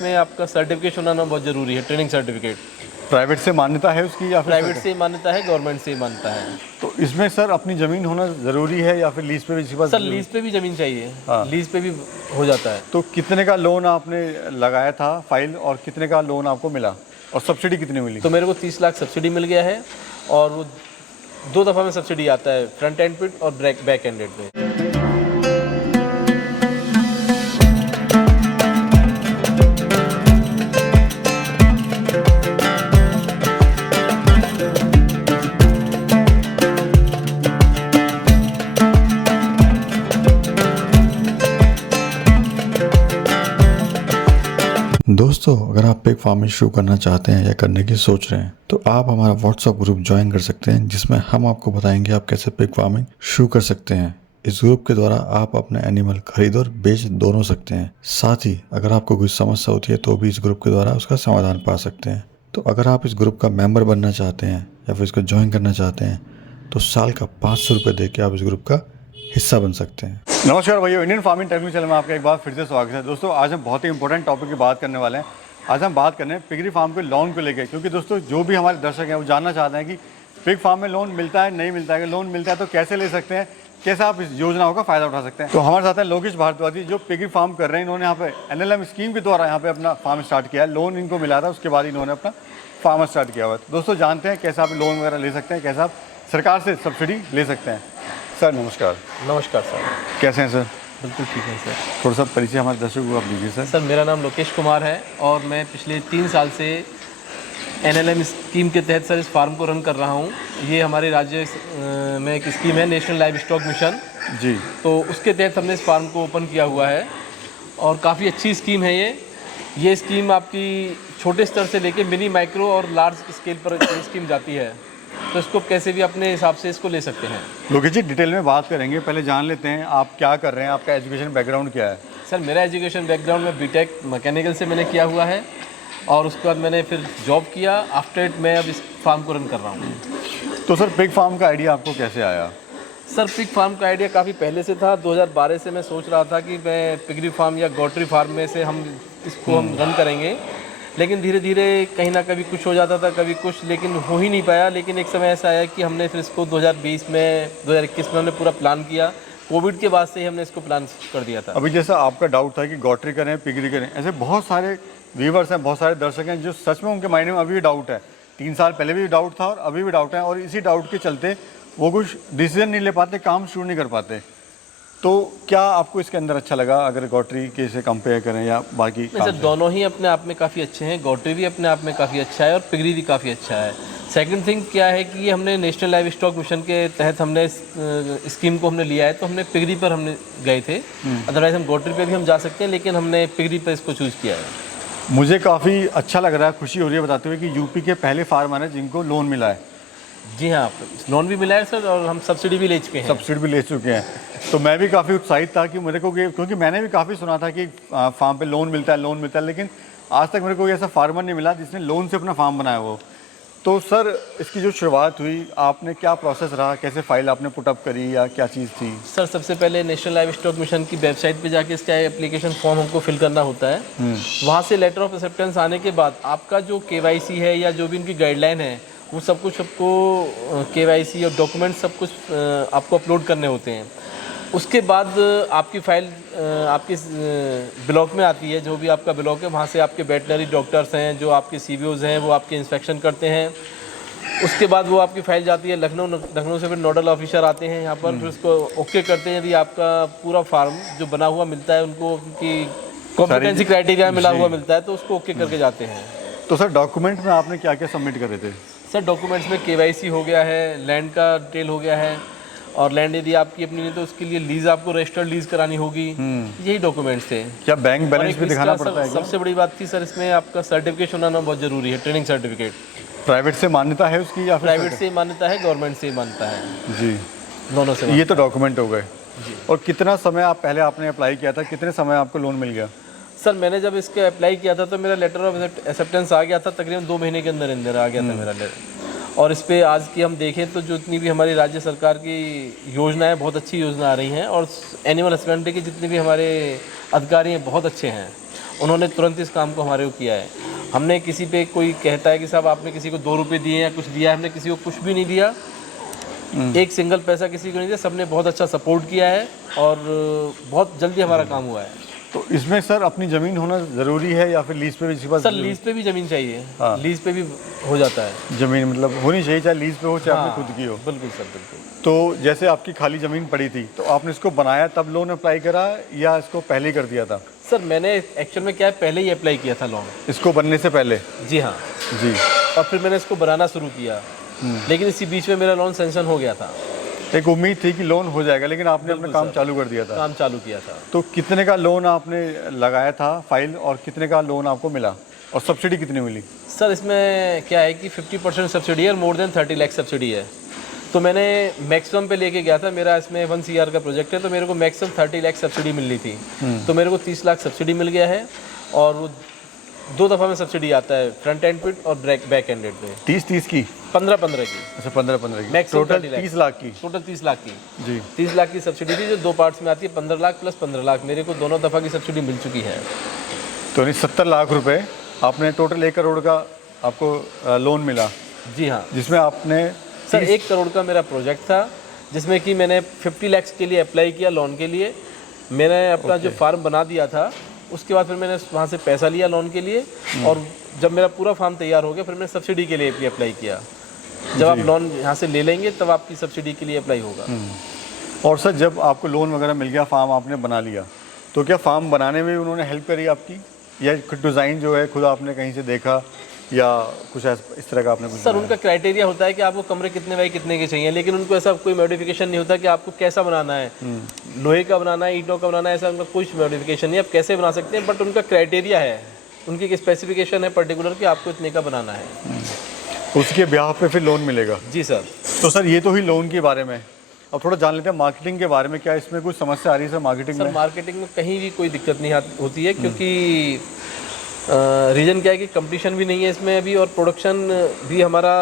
इसमें आपका सर्टिफिकेशन होना बहुत ज़रूरी है, ट्रेनिंग सर्टिफिकेट। प्राइवेट से मान्यता है उसकी या फिर प्राइवेट से मान्यता है, गवर्नमेंट से मान्यता है। तो इसमें सर अपनी ज़मीन होना ज़रूरी है या फिर लीज पे भी किसी के पास? सर लीज़ पे भी ज़मीन चाहिए, हाँ। लीज़ पे भी हो जाता है। तो कितने का लोन आपने लगाया था फाइल और कितने का लोन आपको मिला और सब्सिडी कितनी मिली? तो मेरे को 30 लाख सब्सिडी मिल गया है और वो 2 दफ़ा में सब्सिडी आता है, फ्रंट एंड पे और बैक एंड पे। दोस्तों, अगर आप पिग फार्मिंग शुरू करना चाहते हैं या करने की सोच रहे हैं तो आप हमारा व्हाट्सएप ग्रुप ज्वाइन कर सकते हैं, जिसमें हम आपको बताएंगे आप कैसे पिग फार्मिंग शुरू कर सकते हैं। इस ग्रुप के द्वारा आप अपने एनिमल खरीद और बेच दोनों सकते हैं। साथ ही अगर आपको कोई समस्या होती है तो भी इस ग्रुप के द्वारा उसका समाधान पा सकते हैं। तो अगर आप इस ग्रुप का मेंबर बनना चाहते हैं या फिर इसको ज्वाइन करना चाहते हैं तो साल का 500 रुपये दे के आप इस ग्रुप का हिस्सा बन सकते हैं। नमस्कार भैया, इंडियन फार्मिंग टेक्निकल चैनल में आपका एक बार फिर से स्वागत है। दोस्तों आज हम बहुत ही इंपॉर्टेंट टॉपिक की बात करने वाले हैं। आज हम बात करने हैं पिगरी फार्म के लोन को लेकर, क्योंकि दोस्तों जो भी हमारे दर्शक हैं वो जानना चाहते हैं कि पिग फार्म में लोन मिलता है नहीं मिलता है, अगर लोन मिलता है तो कैसे ले सकते हैं, कैसे आप इस योजनाओं का फायदा उठा सकते हैं। तो हमारे साथ हैं लोकेश भारद्वाजी जो पिगरी फार्म कर रहे हैं। इन्होंने यहाँ पे NLM स्कीम के द्वारा यहाँ पे अपना फार्म स्टार्ट किया है। लोन इनको मिला था, उसके बाद इन्होंने अपना फार्म स्टार्ट किया हुआ है। दोस्तों जानते हैं कैसे आप लोन वगैरह ले सकते हैं, कैसे आप सरकार से सब्सिडी ले सकते हैं। सर नमस्कार। नमस्कार सर। कैसे हैं सर? बिल्कुल ठीक है सर। थोड़ा सा परिचय हमारे दर्शकों को आप दीजिए सर। सर मेरा नाम लोकेश कुमार है और मैं पिछले 3 साल से NLM स्कीम के तहत सर इस फार्म को रन कर रहा हूँ। ये हमारे राज्य में एक स्कीम है, नेशनल लाइव स्टॉक मिशन जी। तो उसके तहत हमने इस फार्म को ओपन किया हुआ है और काफ़ी अच्छी स्कीम है ये स्कीम आपकी छोटे स्तर से लेके मिनी, माइक्रो और लार्ज स्केल पर ये स्कीम जाती है। तो इसको कैसे भी अपने हिसाब से इसको ले सकते हैं। लोकेश जी डिटेल में बात करेंगे, पहले जान लेते हैं आप क्या कर रहे हैं, आपका एजुकेशन बैकग्राउंड क्या है? सर मेरा एजुकेशन बैकग्राउंड में बीटेक मैकेनिकल से मैंने किया हुआ है और उसके बाद मैंने फिर जॉब किया। आफ्टर इट मैं अब इस फार्म को रन कर रहा हूँ। तो सर पिग फार्म का आइडिया आपको कैसे आया? सर पिग फार्म का आइडिया काफ़ी पहले से था। 2012 से मैं सोच रहा था कि मैं पिगरी फार्म या गॉटरी फार्म में से हम रन करेंगे, लेकिन धीरे धीरे कहीं ना कभी कुछ हो जाता था, कभी कुछ, लेकिन हो ही नहीं पाया। लेकिन एक समय ऐसा आया कि हमने फिर इसको 2021 में हमने पूरा प्लान किया। कोविड के बाद से ही हमने इसको प्लान कर दिया था। अभी जैसा आपका डाउट था कि गॉटरी करें पिगरी करें, ऐसे बहुत सारे व्यूवर्स हैं, बहुत सारे दर्शक हैं जो सच में उनके माइंड में अभी भी डाउट है। 3 साल पहले भी डाउट था और अभी भी डाउट है, और इसी डाउट के चलते वो कुछ डिसीजन नहीं ले पाते, काम शुरू नहीं कर पाते। तो क्या आपको इसके अंदर अच्छा लगा अगर गॉटरी के से कंपेयर करें या बाकी? सर दोनों ही अपने आप में काफ़ी अच्छे हैं। गॉटरी भी अपने आप में काफ़ी अच्छा है और पिगरी भी काफ़ी अच्छा है। सेकंड थिंग क्या है कि ये हमने नेशनल लाइव स्टॉक मिशन के तहत हमने इस स्कीम को हमने लिया है, तो हमने पिगरी पर हमने गए थे। अदरवाइज हम गॉटरी पे भी हम जा सकते हैं, लेकिन हमने पिगरी पर इसको चूज़ किया है। मुझे काफ़ी अच्छा लग रहा है, खुशी हो रही है बताते हुए कि यूपी के पहले फार्मर हैं जिनको लोन मिला है। जी हाँ, लोन भी मिला है सर और हम सब्सिडी भी ले चुके हैं। सब्सिडी भी ले चुके हैं। तो मैं भी काफ़ी उत्साहित था कि मेरे को, क्योंकि मैंने भी काफ़ी सुना था कि फार्म पे लोन मिलता है, लेकिन आज तक मेरे को ऐसा फार्मर नहीं मिला जिसने लोन से अपना फार्म बनाया हो। तो सर इसकी जो शुरुआत हुई, आपने क्या प्रोसेस रहा, कैसे फाइल आपने पुटअप करी या क्या चीज़ थी? सर सबसे पहले नेशनल लाइव स्टॉक मिशन की वेबसाइट पे जाके इसका एप्लीकेशन फॉर्म हमको फिल करना होता है। वहाँ से लेटर ऑफ एक्सेप्टेंस आने के बाद आपका जो KYC है या जो भी इनकी गाइडलाइन है वो सब कुछ आपको KYC और डॉक्यूमेंट सब कुछ आपको अपलोड करने होते हैं। उसके बाद आपकी फ़ाइल आपके ब्लॉक में आती है, जो भी आपका ब्लॉक है वहाँ से आपके वेटनरी डॉक्टर्स हैं, जो आपके CBOs हैं, वो आपके इंस्पेक्शन करते हैं। उसके बाद वो आपकी फ़ाइल जाती है लखनऊ से फिर नोडल ऑफिसर आते हैं यहाँ पर, फिर उसको ओके करते हैं। यदि आपका पूरा फार्म जो बना हुआ मिलता है, उनको उनकी कॉम्पिटेंसी क्राइटेरिया मिला हुआ मिलता है, तो उसको ओके करके जाते हैं। तो सर डॉक्यूमेंट में आपने क्या क्या सबमिट करे थे? सर डॉक्यूमेंट्स में KYC हो गया है, लैंड का डिटेल हो गया है, और लैंड यदि आपकी अपनी नहीं तो उसके लिए लीज आपको रजिस्टर्ड लीज करानी होगी। यही डॉक्यूमेंट्स थे। क्या बैंक बैलेंस भी दिखाना पड़ता है? सबसे बड़ी बात थी सर इसमें आपका सर्टिफिकेशन होना बहुत ज़रूरी है, ट्रेनिंग सर्टिफिकेट। प्राइवेट से मान्यता है उसकी या प्राइवेट से मान्यता है, गवर्नमेंट से मान्यता है जी, दोनों से। ये तो डॉक्यूमेंट हो गए। और कितना समय आप पहले आपने अप्लाई किया था, कितने समय आपको लोन मिल गया? सर मैंने जब इसके अप्लाई किया था तो मेरा लेटर ऑफ एक्सेप्टेंस आ गया था, तकरीबन 2 महीने के अंदर आ गया था मेरा लेटर। और इस पे आज की हम देखें तो जितनी भी हमारी राज्य सरकार की योजनाएं, बहुत अच्छी योजना आ रही हैं, और एनिमल हस्बेंड्री के जितने भी हमारे अधिकारी हैं बहुत अच्छे हैं। उन्होंने तुरंत इस काम को हमारे को किया है। हमने किसी पे कोई कहता है कि साहब आपने किसी को 2 रुपये दिए या कुछ दिया, हमने किसी को कुछ भी नहीं दिया, एक सिंगल पैसा किसी को नहीं दिया, सबने बहुत अच्छा सपोर्ट किया है और बहुत जल्दी हमारा काम हुआ है। तो इसमें सर अपनी ज़मीन होना ज़रूरी है या फिर लीज पे भी किसी के पास? सर लीज पे भी ज़मीन चाहिए, हाँ। लीज पे भी हो जाता है। ज़मीन मतलब होनी चाहिए, चाहे लीज पे हो चाहे हाँ, अपनी खुद की हो। बिल्कुल सर, बिल्कुल। तो जैसे आपकी खाली ज़मीन पड़ी थी तो आपने इसको बनाया तब लोन अप्लाई करा या इसको पहले ही कर दिया था? सर मैंने एक्चुअल में क्या है, पहले ही अप्लाई किया था लोन। इसको बनने से पहले? जी हाँ, जी। और फिर मैंने इसको बनाना शुरू किया, लेकिन इसी बीच में मेरा लोन सेंक्शन हो गया था। एक उम्मीद थी कि लोन हो जाएगा, लेकिन आपने अपना काम चालू कर दिया था। काम चालू किया था। तो कितने का लोन आपने लगाया था फाइल और कितने का लोन आपको मिला और सब्सिडी कितनी मिली? सर इसमें क्या है कि 50% सब्सिडी है और मोर देन 30 लाख सब्सिडी है। तो मैंने मैक्सिमम पे लेके गया था, मेरा इसमें 1 CR का प्रोजेक्ट है, तो मेरे को मैक्सिमम 30 लाख सब्सिडी मिल रही थी। तो मेरे को 30 लाख सब्सिडी मिल गया है और वो 2 दफ़ा में सब्सिडी आता है, फ्रंट एंड पे और बैक एंड पे। 30 की? 15 की। अच्छा 15 की। Maximum total 30 lakh. 30 लाख की? टोटल 30 लाख की। जी। 30 लाख की सब्सिडी थी जो 2 पार्ट्स में आती है, 15 लाख प्लस 15 लाख। मेरे को दोनों दफ़ा की सब्सिडी मिल चुकी है। तो नहीं 70 लाख रुपए आपने टोटल 1 करोड़ का आपको लोन मिला? जी हाँ। जिसमें आपने सर 1 करोड़ का मेरा प्रोजेक्ट था, जिसमें कि मैंने 50 लाख के लिए अप्लाई किया लोन के लिए। मैंने अपना जो फार्म बना दिया था, उसके बाद फिर मैंने वहाँ से पैसा लिया लोन के लिए, और जब मेरा पूरा फार्म तैयार हो गया फिर मैंने सब्सिडी के लिए भी अप्लाई किया। जब आप लोन यहाँ से ले लेंगे तब आपकी सब्सिडी के लिए अप्लाई होगा। और सर जब आपको लोन वगैरह मिल गया, फार्म आपने बना लिया, तो क्या फार्म बनाने में उन्होंने हेल्प करी आपकी, या खुद डिज़ाइन जो है खुद आपने कहीं से देखा या कुछ इस तरह का आपने कुछ? सर उनका क्राइटेरिया होता है कि आपको कमरे कितने बाई कितने के चाहिए, लेकिन उनको ऐसा कोई मॉडिफिकेशन नहीं होता कि आपको कैसा बनाना है, लोहे का बनाना है, ईंटों का बनाना है, ऐसा उनका कुछ मॉडिफिकेशन नहीं। आप कैसे बना सकते हैं, बट उनका क्राइटेरिया है, उनकी एक स्पेसिफिकेशन है पर्टिकुलर कि आपको इतने का बनाना है। उसके ब्याह पे फिर लोन मिलेगा? जी सर। तो सर ये तो ही लोन के बारे में, अब थोड़ा जान लेते हैं मार्केटिंग के बारे में। क्या इसमें कुछ समस्या आ रही है सर मार्केटिंग में? सर मार्केटिंग में कहीं भी कोई दिक्कत नहीं होती है, क्योंकि रीज़न क्या है कि कंपटीशन भी नहीं है इसमें अभी, और प्रोडक्शन भी हमारा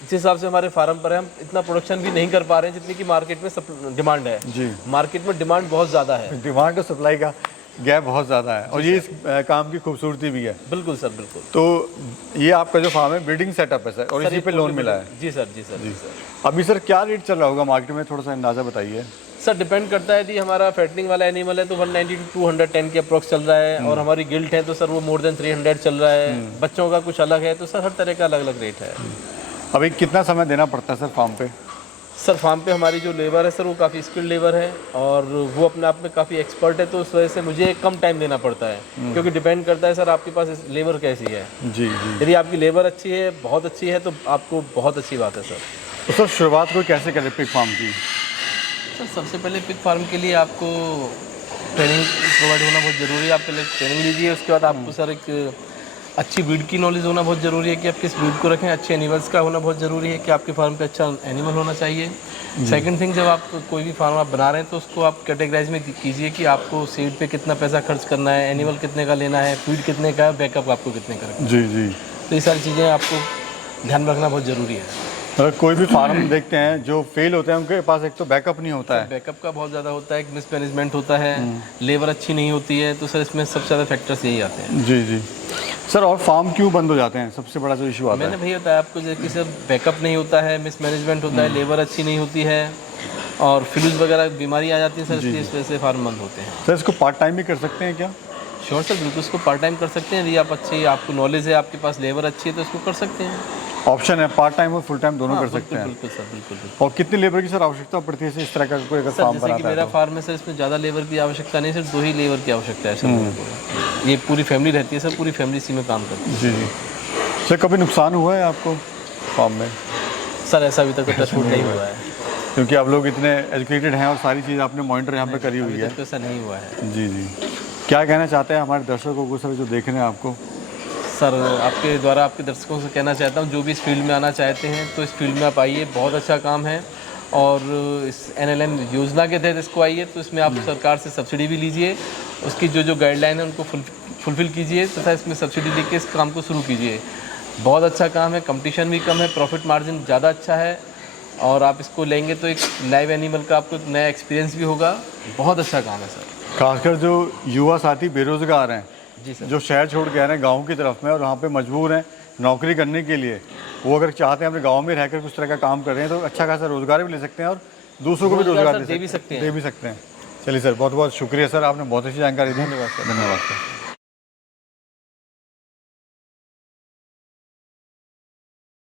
जिस हिसाब से हमारे फार्म पर है, हम इतना प्रोडक्शन भी नहीं कर पा रहे हैं जितनी कि मार्केट में डिमांड है। जी। मार्केट में डिमांड बहुत ज़्यादा है, डिमांड और सप्लाई का गैप बहुत ज़्यादा है, और ये इस काम की खूबसूरती भी है। बिल्कुल सर, बिल्कुल। तो ये आपका जो फार्म है ब्रीडिंग सेटअप है सर, और इसी पे लोन मिला है? जी सर, जी सर, जी सर। अभी सर क्या रेट चल रहा होगा मार्केट में, थोड़ा सा अंदाज़ा बताइए। सर डिपेंड करता है, यदि हमारा फैटनिंग वाला एनिमल है तो 190 to 210 के अप्रोक्स चल रहा है, और हमारी गिल्ट है तो सर वो मोर देन 300 चल रहा है। बच्चों का कुछ अलग है, तो सर हर तरह का अलग अलग रेट है। अभी कितना समय देना पड़ता है सर फार्म पे? सर फार्म पे हमारी जो लेबर है सर वो काफ़ी स्किल्ड लेबर है, और वो अपने आप में काफ़ी एक्सपर्ट है, तो उस वजह से मुझे कम टाइम देना पड़ता है, क्योंकि डिपेंड करता है सर आपके पास लेबर कैसी है। जी जी। यदि आपकी लेबर अच्छी है, बहुत अच्छी है, तो आपको बहुत अच्छी बात है सर। तो सर शुरुआत को कैसे करें पिग फार्म की? सर सबसे पहले पिग फार्म के लिए आपको ट्रेनिंग प्रोवाइड होना बहुत ज़रूरी है। आप पहले ट्रेनिंग लीजिए, उसके बाद आपको सर एक अच्छी ब्रीड की नॉलेज होना बहुत ज़रूरी है कि आप किस ब्रीड को रखें। अच्छे एनिमल्स का होना बहुत ज़रूरी है कि आपके फार्म पे अच्छा एनिमल होना चाहिए। सेकंड थिंग, जब आप कोई भी फार्म आप बना रहे हैं तो उसको आप कैटेगराइज में कीजिए कि आपको सीड पे कितना पैसा खर्च करना है, एनिमल कितने का लेना है, फीड कितने का है, बैकअप आपको कितने का रखना है। जी जी। तो ये सारी चीज़ें आपको ध्यान में रखना बहुत ज़रूरी है। अगर कोई भी फार्म देखते हैं जो फेल होते हैं, उनके पास एक तो बैकअप नहीं होता है। बैकअप का बहुत ज़्यादा होता है, एक मिसमैनेजमेंट होता है, लेबर अच्छी नहीं होती है, तो सर इसमें सबसे ज़्यादा फैक्टर्स यही आते हैं। जी जी। सर और फार्म क्यों बंद हो जाते हैं, सबसे बड़ा जो इशू आता मैंने है? भैया बताया आपको, जैसे कि सर बैकअप नहीं होता है, मिसमैनेजमेंट होता है, लेबर अच्छी नहीं होती है, और फ्लूज वगैरह बीमारी आ जाती है सर, इसलिए इस वजह से फार्म बंद होते हैं। सर इसको पार्ट टाइम भी कर सकते हैं क्या? श्योर सर, बिल्कुल इसको पार्ट टाइम कर सकते हैं। यदि आप अच्छी, आपको नॉलेज है, आपके पास लेबर अच्छी है, तो इसको कर सकते हैं। ऑप्शन है, पार्ट टाइम और फुल टाइम दोनों कर सकते हैं। बिल्कुल सर, बिल्कुल बिल्कुल। और कितनी लेबर की सर आवश्यकता पड़ती है इस तरह का कोई अगर सर फार्म जैसे कि बनाता है मेरा तो? फार्म है सर, इसमें ज़्यादा लेबर की आवश्यकता नहीं, सिर्फ 2 ही लेबर की आवश्यकता है सर। ये पूरी फैमिली रहती है सर, पूरी फैमिली इसी में काम करती है। जी जी। सर कभी नुकसान हुआ है आपको फार्म में? सर ऐसा अभी तक तो टच वुड नहीं हुआ है, क्योंकि आप लोग इतने एजुकेटेड हैं और सारी चीज़ आपने मॉनिटर यहाँ पे करी हुई अभी है। तक तो ऐसा नहीं हुआ है। जी जी। क्या कहना चाहते हैं हमारे दर्शकों को सर जो देख रहे हैं आपको? सर आपके द्वारा आपके दर्शकों से कहना चाहता हूँ, जो भी इस फील्ड में आना चाहते हैं तो इस फील्ड में आप आइए, बहुत अच्छा काम है, और इस NLM योजना के तहत इसको आइए, तो इसमें आप सरकार से सब्सिडी भी लीजिए, उसकी जो गाइडलाइन है उनको फुलफिल कीजिए, तथा इसमें सब्सिडी लेके इस काम को शुरू कीजिए। बहुत अच्छा काम है, कंपटीशन भी कम है, प्रॉफिट मार्जिन ज़्यादा अच्छा है, और आप इसको लेंगे तो एक लाइव एनिमल का आपको नया एक्सपीरियंस भी होगा। बहुत अच्छा काम है सर। खासकर जो युवा साथी बेरोजगार हैं जी सर। जो शहर छोड़ के आ रहे हैं गाँव की तरफ में और वहाँ पे मजबूर हैं नौकरी करने के लिए, वो अगर चाहते हैं अपने गाँव में रहकर कुछ तरह का काम कर रहे हैं तो अच्छा खासा रोजगार भी ले सकते हैं और दूसरों को भी रोजगार दे भी सकते हैं। चलिए सर, बहुत बहुत शुक्रिया सर, आपने बहुत अच्छी जानकारी दी। धन्यवाद सर।